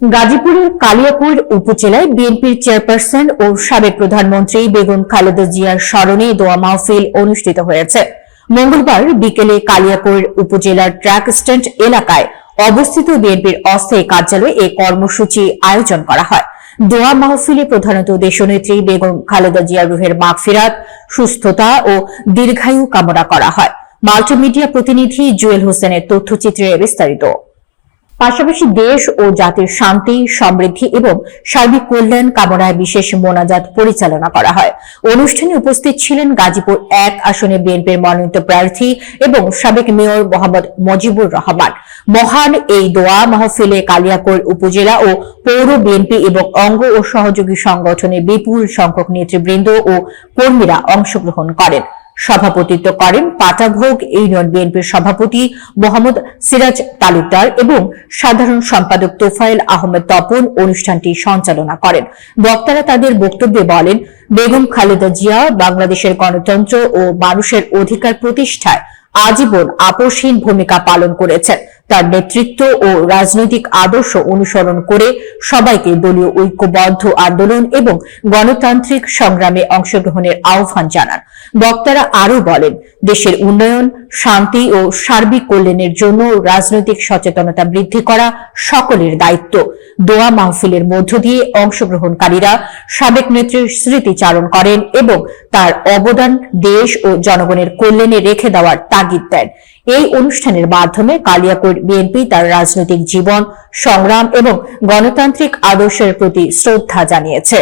গাজীপুরের কালিয়াকৈর উপজেলায় বিএনপির চেয়ারপারসন ও সাবেক প্রধানমন্ত্রী বেগম খালেদা জিয়ার স্মরণে দোয়া মাহফিল অনুষ্ঠিত হয়েছে। মঙ্গলবার বিকেলে কালিয়াকৈর উপজেলার ট্রাক স্ট্যান্ড এলাকায় অবস্থিত বিএনপির অস্থায়ী কার্যালয়ে এই কর্মসূচি আয়োজন করা হয়। দোয়া মাহফিলে প্রধানত দেশনেত্রী বেগম খালেদা জিয়ার রুহের মাগফিরাত, সুস্থতা ও দীর্ঘায়ু কামনা করা হয়। মাল্টিমিডিয়া প্রতিনিধি জুয়েল হোসেনের তথ্যচিত্রে বিস্তারিত। পাশাপাশি দেশ ও জাতির শান্তি, সমৃদ্ধি এবং সার্বিক কল্যাণ কামনায় বিশেষ মোনাজাত পরিচালনা করা হয়। অনুষ্ঠানে উপস্থিত ছিলেন গাজীপুর ১ আসনে বিএনপির মনোনীত প্রার্থী এবং সাবেক মেয়র মোহাম্মদ মজিবুর রহমান। মহান এই দোয়া মাহফিলে কালিয়াকৈর উপজেলা ও পৌর বিএনপি এবং অঙ্গ ও সহযোগী সংগঠনের বিপুল সংখ্যক নেতৃবৃন্দ ও কর্মীরা অংশগ্রহণ করেন। সভাপতিত্ব করেন পাটাভোগ ইউনিয়ন বিএনপির সভাপতি মোহাম্মদ সিরাজ তালুকদার এবং সাধারণ সম্পাদক তোফায়েল আহমেদ তপন অনুষ্ঠানটি সঞ্চালনা করেন। বক্তারা তাদের বক্তব্যে বলেন, বেগম খালেদা জিয়া বাংলাদেশের গণতন্ত্র ও মানুষের অধিকার প্রতিষ্ঠায় আজীবন আপোষহীন ভূমিকা পালন করেছেন। তার নেতৃত্ব ও রাজনৈতিক আদর্শ অনুসরণ করে সবাইকে দলীয় ঐক্যবদ্ধ আন্দোলন এবং গণতান্ত্রিক সংগ্রামে অংশগ্রহণের আহ্বান জানান। বক্তারা আরও বলেন, দেশের উন্নয়ন, শান্তি ও সার্বিক কল্যাণের জন্য রাজনৈতিক সচেতনতা বৃদ্ধি করা সকলের দায়িত্ব। দোয়া মাহফিলের মধ্য দিয়ে অংশগ্রহণকারীরা সাবেক নেত্রীর স্মৃতিচারণ করেন এবং তার অবদান দেশ ও জনগণের কল্যাণে রেখে দেওয়ার তাগিদ দেন। এই অনুষ্ঠানের মাধ্যমে কালিয়াকৈর বিএনপি তার রাজনৈতিক জীবন, সংগ্রাম এবং গণতান্ত্রিক আদর্শের প্রতি শ্রদ্ধা জানিয়েছে।